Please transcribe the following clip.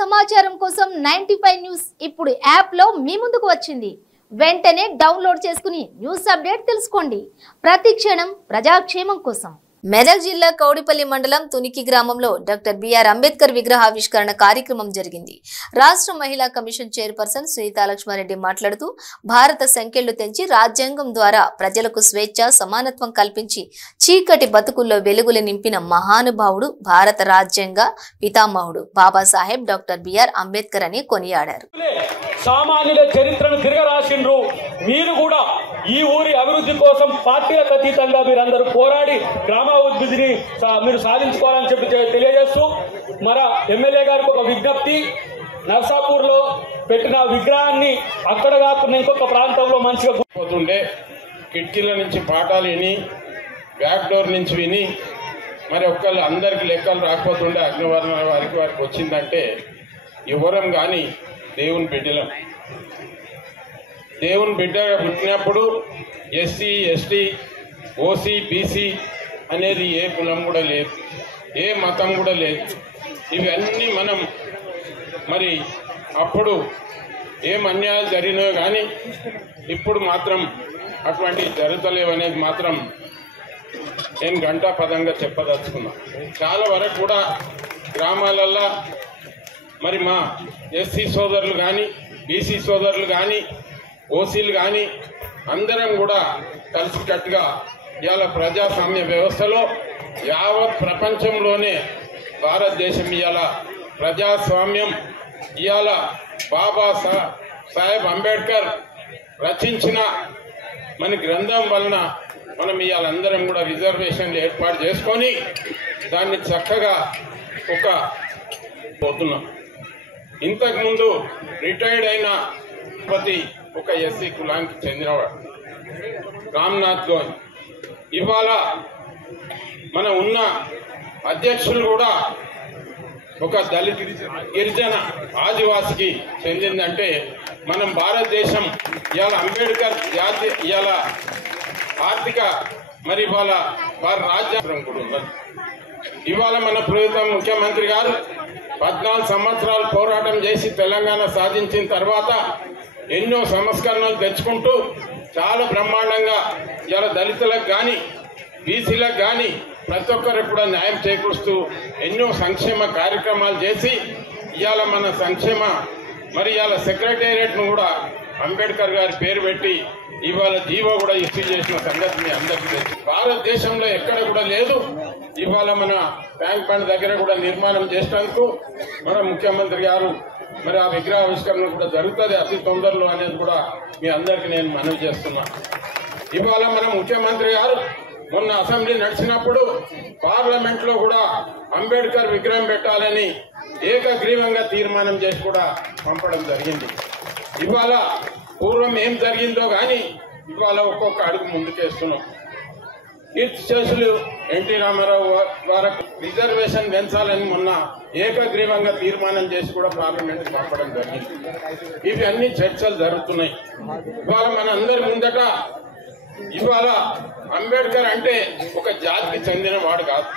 సమాచారం కోసం 95 న్యూస్ ఇప్పుడు యాప్ లో మీ ముందుకు వచ్చింది. వెంటనే డౌన్లోడ్ చేసుకుని న్యూస్ అప్డేట్ తెలుసుకోండి. ప్రతి క్షణం ప్రజాక్షేమం కోసం. మెదక్ జిల్లా కౌడిపల్లి మండలం తునికి గ్రామంలో డాక్టర్ బిఆర్ అంబేద్కర్ విగ్రహావిష్కరణ కార్యక్రమం జరిగింది. రాష్ట్ర మహిళా కమిషన్ చైర్పర్సన్ సునీతా లక్ష్మారెడ్డి మాట్లాడుతూ భారత సంఖ్యలు తెంచి రాజ్యాంగం ద్వారా ప్రజలకు స్వేచ్ఛ సమానత్వం కల్పించి చీకటి బతుకుల్లో వెలుగులు నింపిన మహానుభావుడు భారత రాజ్యాంగ పితామహుడు బాబాసాహెబ్ డాక్టర్ బిఆర్ అంబేద్కర్ అని కొనియాడారు. సామాన్యుల చరిత్రను తిరగరాసిండ్రు. మీరు కూడా ఈ ఊరి అభివృద్ధి కోసం పార్టీలకు అతీతంగా మీరందరూ పోరాడి గ్రామాభివృద్ధిని మీరు సాధించుకోవాలని చెప్పి తెలియజేస్తూ మన ఎమ్మెల్యే గారికి ఒక విజ్ఞప్తి, నర్సాపూర్ లో పెట్టిన విగ్రహాన్ని అక్కడ కాకుండా ఇంకొక ప్రాంతంలో మంచిగా పోతుండే కిటికీల నుంచి పాఠాలు విని బ్యాక్ డోర్ నుంచి విని మరి ఒక్కళ్ళు అందరికి లెక్కలు రాకపోతుండే అగ్నివర్ణ వారికి వచ్చిందంటే ఎవరం కానీ దేవుని బిడ్డలం. దేవుని బిడ్డ పుట్టినప్పుడు ఎస్సీ ఎస్టీ ఓసీ బీసీ అనేది ఏ కులం కూడా లేదు, ఏ మతం కూడా లేదు. ఇవన్నీ మనం మరి అప్పుడు ఏం అన్యాయాలు జరిగినాయో కానీ ఇప్పుడు మాత్రం అటువంటి జరుగుతలేవు అనేది మాత్రం నేను గంటా పదంగా చెప్పదలుచుకున్నా. చాలా వరకు కూడా గ్రామాలల్లో మరి మా ఎస్సీ సోదరులు కానీ బీసీ సోదరులు కానీ ఓసీలు కానీ అందరం కూడా కలిసికట్టుగా ఇవాళ ప్రజాస్వామ్య వ్యవస్థలో యావత్ ప్రపంచంలోనే భారతదేశం ఇవాళ ప్రజాస్వామ్యం ఇవాళ బాబా సాహెబ్ అంబేద్కర్ రచించిన మన గ్రంథం వలన మనం ఇవాళ అందరం కూడా రిజర్వేషన్లు ఏర్పాటు చేసుకొని దాన్ని చక్కగా పోతున్నాం. ఇంతకుముందు రిటైర్డ్ అయిన ప్రతి ఒక ఎస్సీ కులానికి చెందినవాడు రామ్నాథ్ గోయల్. ఇవాళ మన ఉన్న అధ్యక్షులు కూడా ఒక దళిత గిరిజన ఆదివాసికి చెందిందంటే మనం భారతదేశం ఇవాళ అంబేద్కర్ జాతి ఇవాళ ఆర్థిక మరి ఇవాళ వారి రాజ్యాంగం కూడా ఉన్నది. ఇవాళ మన ప్రియతమ ముఖ్యమంత్రి గారు 14 సంవత్సరాలు పోరాటం చేసి తెలంగాణ సాధించిన తర్వాత ఎన్నో సంస్కరణలు తెచ్చుకుంటూ చాలా బ్రహ్మాండంగా ఇవాళ దళితులకు కానీ బీసీలకు కానీ ప్రతి ఒక్కరికి కూడా న్యాయం చేకూరుస్తూ ఎన్నో సంక్షేమ కార్యక్రమాలు చేసి ఇవాళ మన సంక్షేమ మరి ఇవాళ సెక్రటేరియట్ను కూడా అంబేద్కర్ గారి పేరు పెట్టి ఇవాళ జీవో కూడా ఇష్యూ చేసిన సంగతి మీ అందరికీ తెలుసు. భారతదేశంలో ఎక్కడ కూడా లేదు. ఇవాళ మన ట్యాంక్ బండ్ దగ్గర కూడా నిర్మాణం చేసినందుకు మన ముఖ్యమంత్రి గారు మరి ఆ విగ్రహావిష్కరణ కూడా జరుగుతుంది అతి తొందరలో అనేది కూడా మీ అందరికీ నేను మనవి చేస్తున్నా. ఇవాళ మన ముఖ్యమంత్రి గారు మొన్న అసెంబ్లీ నడిచినప్పుడు పార్లమెంట్ లో కూడా అంబేద్కర్ విగ్రహం పెట్టాలని ఏకగ్రీవంగా తీర్మానం చేసి కూడా పంపడం జరిగింది. ఇవాళ పూర్వం ఏం జరిగిందో కానీ ఇవాళ ఒక్కొక్క అడుగు ముందుకేస్తున్నాం. కీర్తిశేషులు ఎన్టీ రామారావు వరకు రిజర్వేషన్ పెంచాలని మొన్న ఏకగ్రీవంగా తీర్మానం చేసి కూడా పార్లమెంట్ పంపడం జరిగింది. ఇవి అన్ని చర్చలు జరుగుతున్నాయి. ఇవాళ మన అందరి ముందట ఇవాళ అంబేద్కర్ అంటే ఒక జాతికి చెందిన వాడు కాదు.